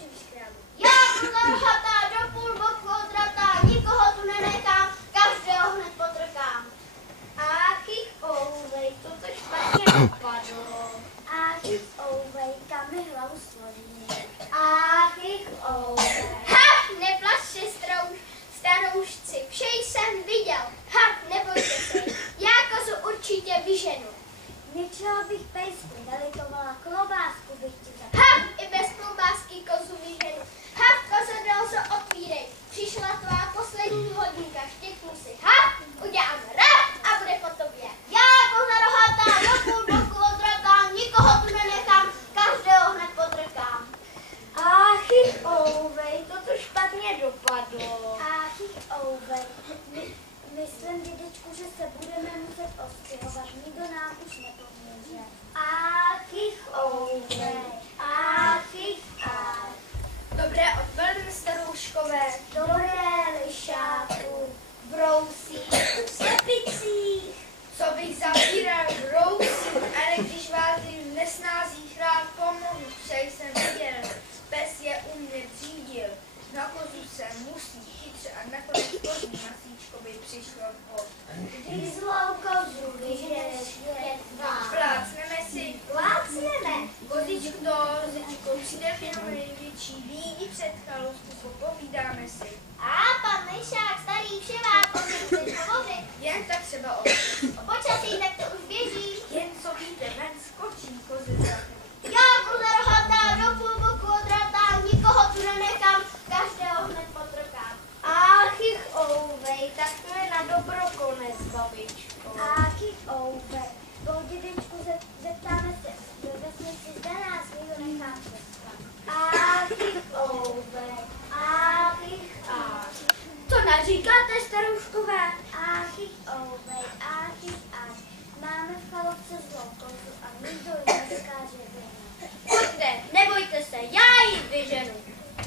otočíš krámu. Já budu rohatá, do půl boku odratá, nikoho tu nenechám, každého hned potrkám. Ach, ouvej, toto špatně dopadlo. Ach, ouvej, kam mi hlavu složí. Ach, ouvej. Ha, neplač se staroušci, vše jsem viděl. Ha, nebojte se, já kozu určitě vyženu. Něčeho bych pejsku dalikovala, klobásku bych ti zapala. Ha, i bez klobásky kozu vyženu. Ha, kozo dozo otvírej, přišla tvá poslední hodinka, štěknu si. Ha, udělám rap a bude po tobě. Já koza rohatá, do půl boku odratá, nikoho tu nenechám, každého hned potrkám. Ach, ouvej, toto špatně dopadlo. Ach, ouvej, myslím, dědečku, že se budeme muset ostěhovat, nikdo nám už nepomůže. Ach, ouvej, ach. Dobré odpoledne, starouškové. Dobré, lišáku, brousíku, slepicích. Co bych zapíral brousí, ale když vás jim nesnází rád pomohu, vše jsem viděl. Pes je u mě řídil, na kozu se musí chytře a nakonec kozí masíčko by přišlo vhod. Když zlou kozu vyženeš jedva. Plácneme si. Plácneme. Kozičku do rozičkou, přijde jenom největší, výjdi před chaloušku, popovídáme si. A pan Lišák, starý vševák, kozy hovořit. Jen tak třeba o Počasí, tak to už běží. jen co víte, ven skočí kozy. Já koza rohatá, do půl boku odratá, nikoho tu nenechám, každého hned potrkám. Ach, ouvej, tak to je na dobro konec, babičko. Ach, ouvej, po dědečku zeptáme se do vesnici, zda nás někdo nechá přespat. Ach, ouvej, ach. Co naříkáte, starouškové? Ach, ouvej, ach. Máme v chalupce zlou kozu a nikdo ji nedokáže vyhnat. Pojďte, nebojte se, já ji vyženu.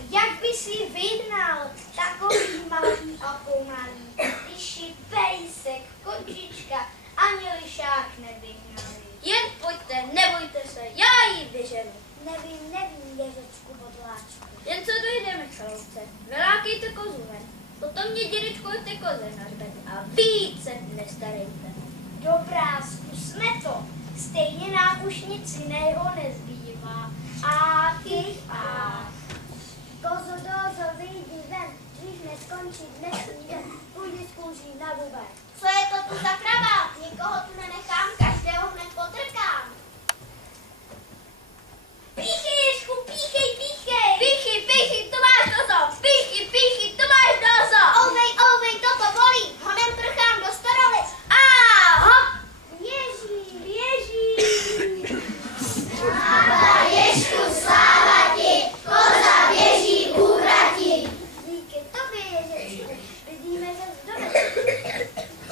Jak by si vyhnal takový malý a pomalý, tyši pejsek, kočička, ani lišák nevyhnali. Jen pojďte, nebojte se, já ji vyženu. Nevím, ježečku bodláčku. Jen co dojdeme k chalouce, vylákejte kozu ven. Potom mě dědečko ty koze nařbete a více nestarejte. Dobrá, zkusme to. Stejně nám už nic jiného nezbývá. Ach. Kozo dozo, vyjdi ven, dřív neskončí dnešní den, půjdi z kůží na bubek. Co je to tu za krava? Nikoho tu nenechám, každého hned potrkám. Píchy, Ježku, píchej! Píchy, to máš dozo! Píchy, to máš dozo! Ouvej, toto bolí, honem trchám do staroly. Hop! Běží. Sláva Ježku, sláva ti, koza běží u hrati. Díky tobě, Ježečku, vidíme se z domu.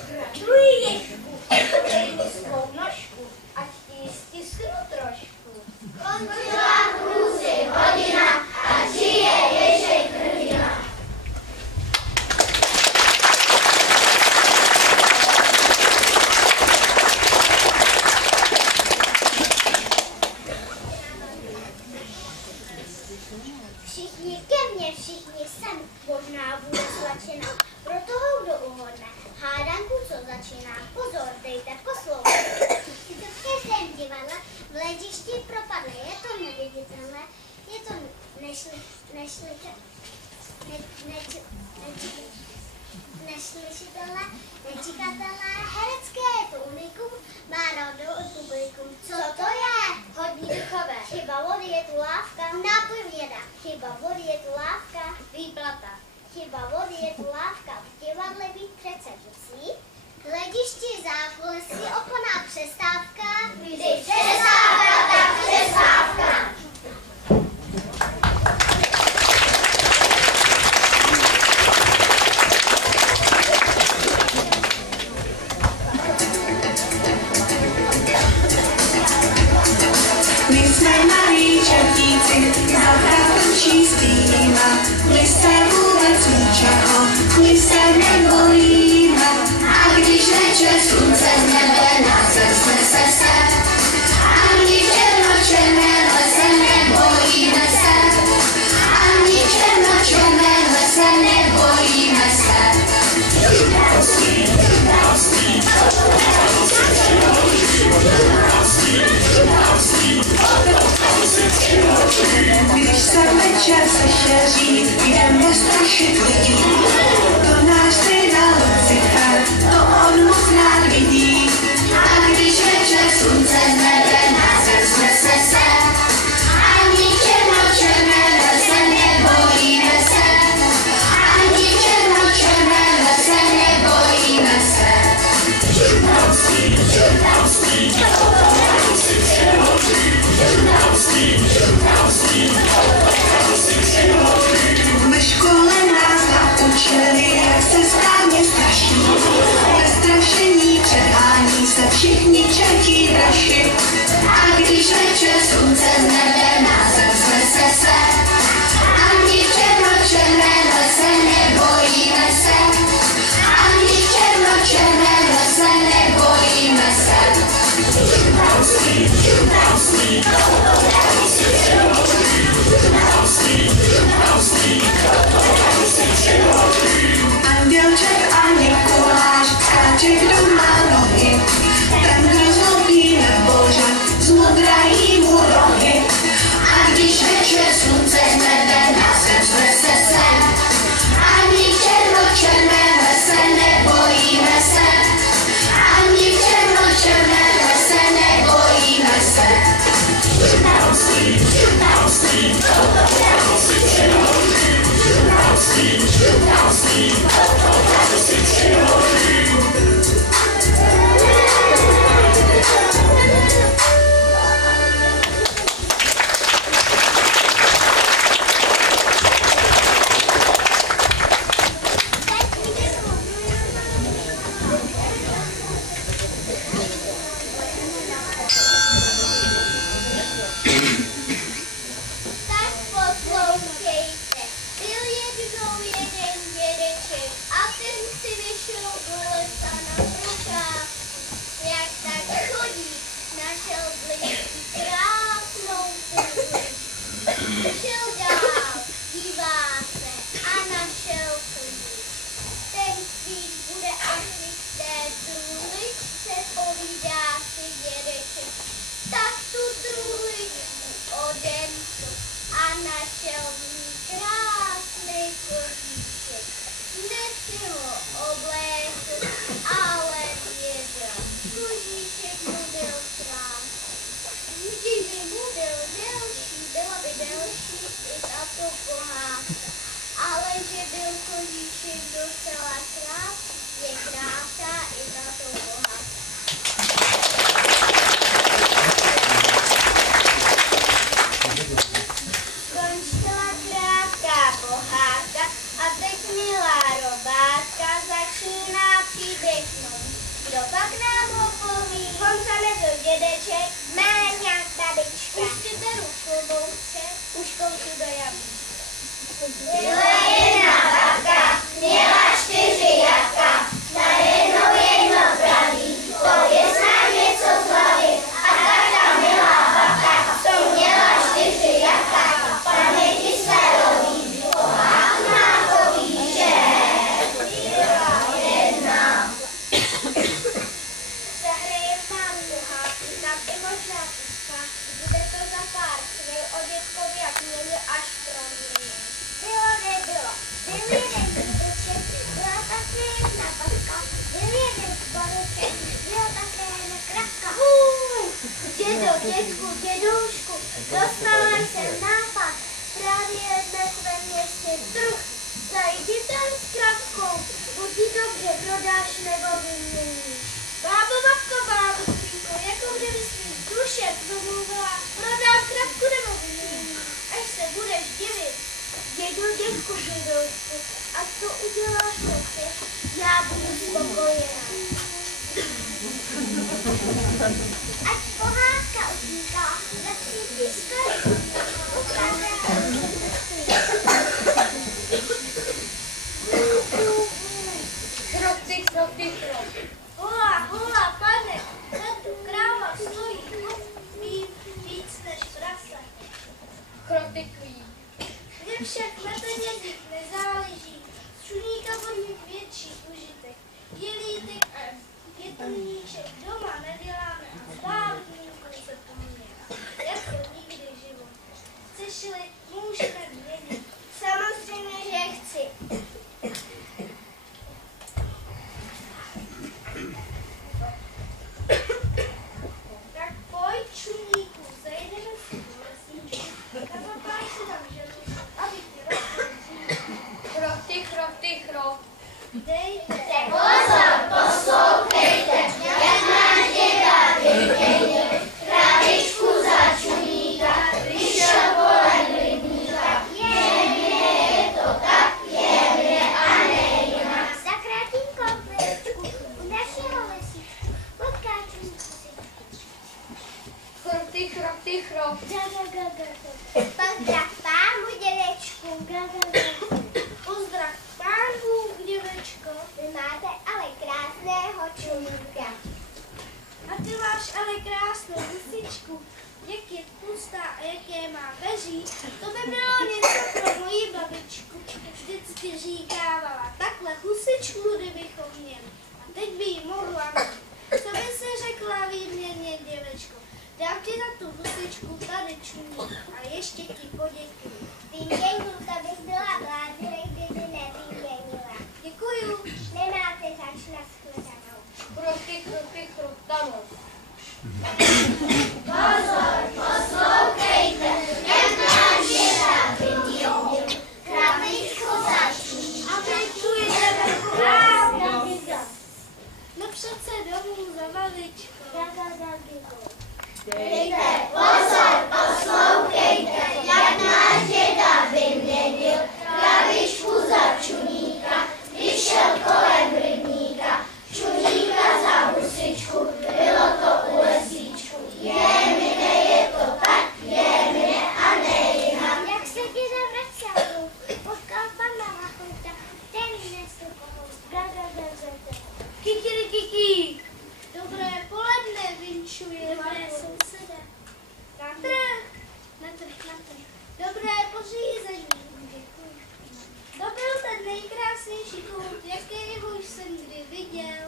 Gratuluji, Ježku, dej mi svou nožku, ať ti stisknu trošku. Končila hrůzy hodina a žije Ježek hrdina. Všichni ke mně, všichni sem, možná bude slačena, pro toho, kdo uhodne. Hádanku, co začíná, pozor, dejte poslouchat. Sice v každém divadle v hledišti propadly, je to neviditelné, je to neslyšitelné, nečekatelné, herecké je to unikum, má rodou od publikum. Co to je? Hodní duchové. Chyba vody je tu lávka, nápoj věda. Chyba vody je tu lávka, výplata. Chyba vody je tu lávka, v divadle být přece musí. Hledišti zákulisí, oponá přestávka. Když Přestávka, tak přestávka. My jsme malí čertíci, zahrádkou čistýma, my se vůbec ničeho, my se nebojíme. A když večer slunce z nebe nás snese se, a když černočerné leze se večer sešeří, jdeme strašit lidí. To náš syna Lucifer, to on moc rád vidí. A když večer slunce z nebe na zem snese se, ani černočerné se nebojíme se. Ani černočerné se nebojíme se. V škole nás naučili, jak se správně straší. Ve strašení předhání se všichni Čechi draží. A když večer slunce z nebe na zem snese se, ani černočerné se nebojíme se. Ani černočerné se nebojíme se. Andělček a Mikuláš skáče, kdo má nohy. Ten, kdo zlobí nebože, zmudrají mu rohy. A když večer slunce z nebe na zem snese se, ani černočerné se nebojíme se. Ani černočerné se nebojíme se. Tak poslouchejte, byl jednou jeden dědeček a ten si vyšel do lesa na procházku. Jak tak chodí, našel blízký krásnou trůličku. Šel dál, dívá se a našel klid. Ten spíš bude asi v té trůličce, povídá si dědeček. Tak tu trůličku odemkl a našel v ní krásný kožíšek. Hned si ho oblékl, ale věděl, kožíšek mu byl krásný. Kdyby mu byl delší, byla by delší i tato pohádka. Ale že byl kožíšek docela krásný, je krásná i tato pohádka. Skončila krátká pohádka a teď milá robátka začíná příběh nový. Kdo pak nám ho poví? Honza nebyl dědeček, Méňa babička. Už si beru kloboutce, už koušu do jablíčka. Byla jedna babka, měla 4 jatka, na jedno praví, pověz nám něco z hlavy. A tak ta milá babka, co měla 4 jatka, paměti své loví, pohádku nám poví, že byla jedna. Zahrajeme vám pohádku, tam i možná píska. Bude to za pár chvíl o dětkovi, jak měli až proměnil. Bylo, nebylo. Byl jeden dědeček, byla také jedna babka. Byl jeden baruček, byla také jedna kratka. Dědo, dědku, dědoušku, dostala jsem nápad. Právě dnes ve městě trh. Zajdi tam s kravkou, buď ji dobře prodáš nebo vyměníš. Bábo, babko, bábo, strýko, jakou nemyslíš duše, promluvila, prodám kravku nebo vyměníš. Až se budeš divit, dědu, dědku, dědoušku, a co uděláš ty, já budu spokojená. Ať pohádka utíká, tak si pískaj. Hola, hola, pane, na tu kráva stojí, ví víc než prase. Krotykují. Mně však na penězích nezáleží, z čuníka budu mít větší užitek. Je lítek a větrníček doma neděláme a s bálníkou se poměrá. Jak to nikdy život. chceš-li, můžeme měnit. Samozřejmě, že chci. Tak pojď, čuníku, zajedeme si do lesníčku a zapáš si tam želu, aby ti rostl dřív. Chro, tychro. Dejte. Pozor, poslouchejte, jak náš děda vyměnil krabičku za čuníka, když šel kolem rybníka. Je to tak, je a ne jinak. Za krátínkou chvíličku u našeho lesíčku potká čuníku si. Tychro. Pozdrav pámu dědečku. Pozdrav pánku, děvečko. Vy máte ale krásného čuníka. A ty máš ale krásnou husičku. Jak je tlustá a jaké má peří, to by bylo něco pro moji babičku. Vždycky říkávala, takhle husičku kdybychom měli. A teď by jí mohla mít. Co by se řekla výměrně, děvečko? Dám ti za tu husičku tady čuník a ještě ti poděkuji. Vyměnil, to bych byla bláznej, kdyby nevyměnila. Děkuju. Nemáte zač na shledanou. Tychro, tam. Pozor, poslouchejte, jak náš děda vyměnil krabičku za čuníka. A teď půjdeme krásnou. No přece domů za babičkou. Dejte pozor, poslouchejte, jak náš děda vyměnil krabičku za čuníka, když šel kolem rybníka. Čuníka za husičku, bylo to u lesíčku. Je mi ne, je to tak, je mi ne a ne jinak. Jak se děda vracel, potkal pana Machouta, který nesl kohoutka. Kikirikiki. Dobré poledne, vinčuje. Dobré sousede. Na trh. Na trh. Dobré pořízení. Děkuji. To byl ten nejkrásnější kohout, jakého jsem kdy viděl.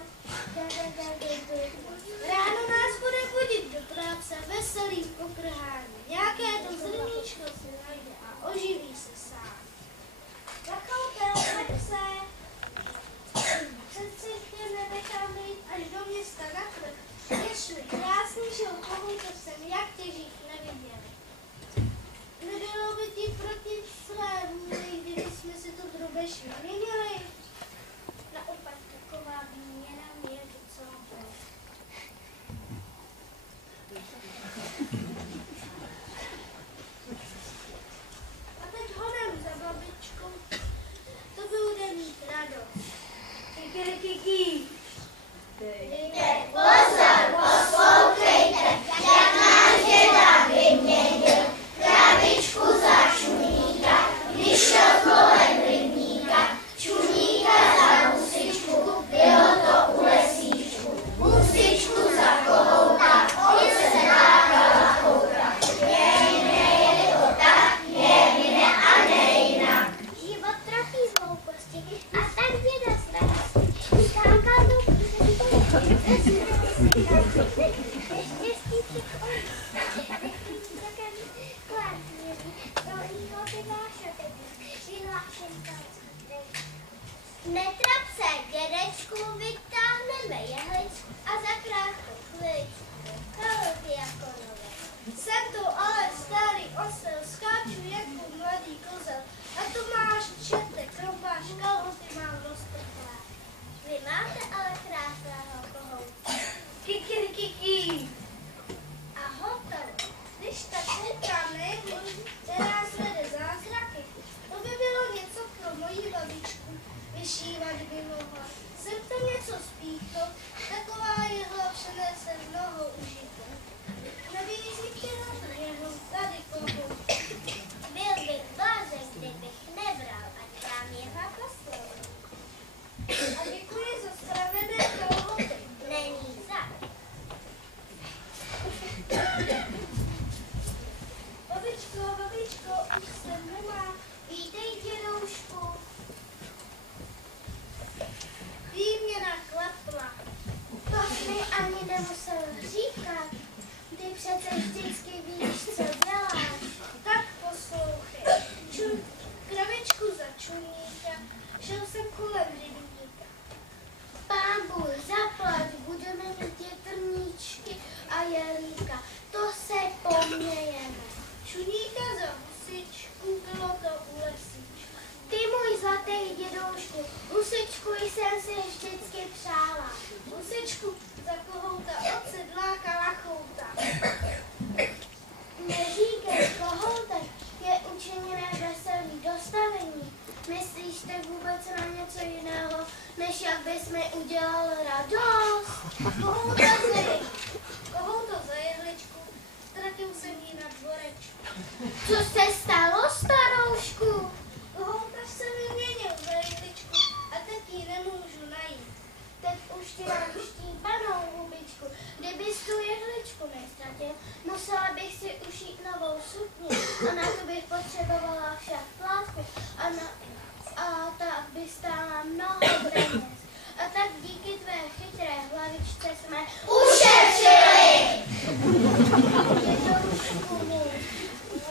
Ráno nás bude vodit do práce veselý pokrhání. Nějaké to zrníčko si najde a oživí se sám. Zachoupil se. Přeci tě nenechám jít až do města na trh. Ještě krásnějšího kohouta jsem jak těžích neviděl. Nebylo by ti proti své vůli, kdyby jsme si to drubež vyměnili? Naopak taková výměna mě docela bolí. A teď honem za babičkou. To bude mít radost. Kikirikiki. Dejte pozor, poslouchejte, jak náš děda vyměnil krabičku za čuníka, když šel kolem rybníka. Čuníka za husičku, bylo to u lesíčku. Husičku za kohouta, on se lákala chouta. Je mi ne, je to tak, je mi ne a ne jinak. Život trofí z hlouposti a tak děda z radosti. Skákal do neštěstí při Netrap se, dědečku, vytáhneme jehlic a za krátkou chviličku kalky jako nové. Jsem tu ale starý osel, skáču jako mladý kozel. A tu máš čete, krompáš, kalhoty mám roztrhlé. Vy máte ale krásného kohouta. Kikirikiki. A hotovo. Když tak koukám na jehlu, která svede zázraky, to by bylo něco pro moji babičku. Vyšívat by mohla. Jsem to něco spíchlo, tak Myslíte vůbec na něco jiného, než jak bys mi udělal radost? Kohouta za jehličku, ztratil jsem ji na dvorečku. Co se stalo, staroušku? Kohouta se vyměnil za jehličku a teď ji nemůžu najít. Teď už ti dám štípanou hubičku. Kdybys tu jehličku nestratil, musela bych si ušít novou sukni. A na to bych potřebovala však plátky. A tak by stála mnoho peněz. A tak díky tvé chytré hlavičce jsme Ušetřili! Jednodušku můj.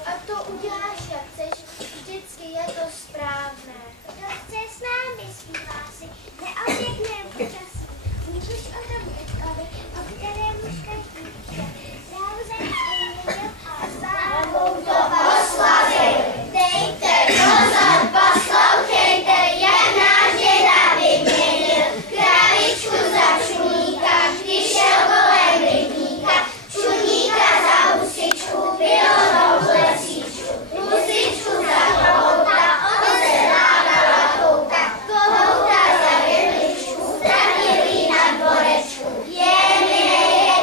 A to uděláš, jak chceš. Vždycky je to správné. Kdo chce s námi zpívá si, neoběhnem počasí. Můžeš o tom dětkovi, o kterémuž každý chce. Zdravu zem změnil a slávou to oslavil. Dejte pozor, poslouchejte, jak náš děda vyměnil kravičku za čuníka, když šel kolem rybníka. Čuníka za husičku, pilonou lesíčku, husičku za kohouta, on se lákala kouta. Kohouta za jehličku, ztratili na dvorečku. Je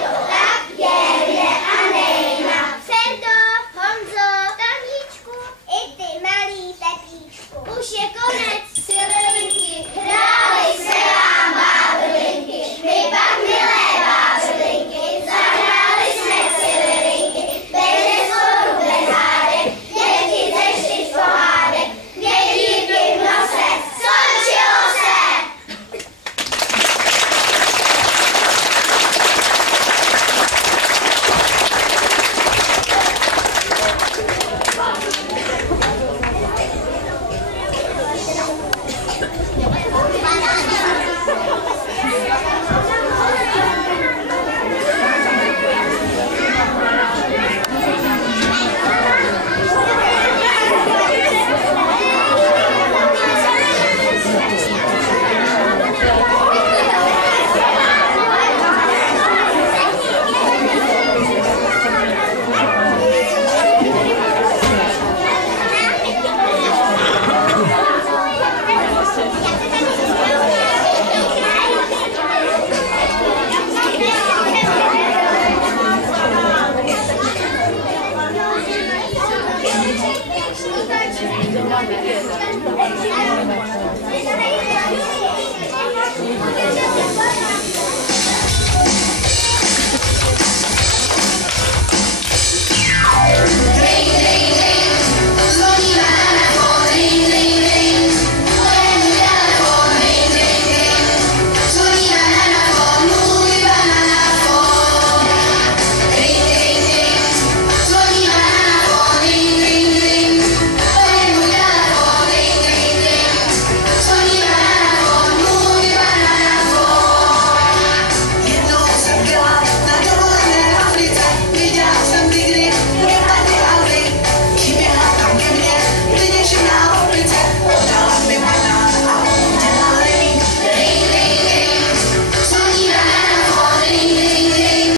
to tak, je a nejinak. Sendo, Honzo, Kamíčku, i ty malý Pepíčku. Už je konec, sirovinky, hráli se vám bábrlinky. My pak milé bábrlinky, zahráli jsme sirovinky. Bez nesporu, bez hádek, děti ze 4 pohádek, děti v nose, skončilo se! Thank you.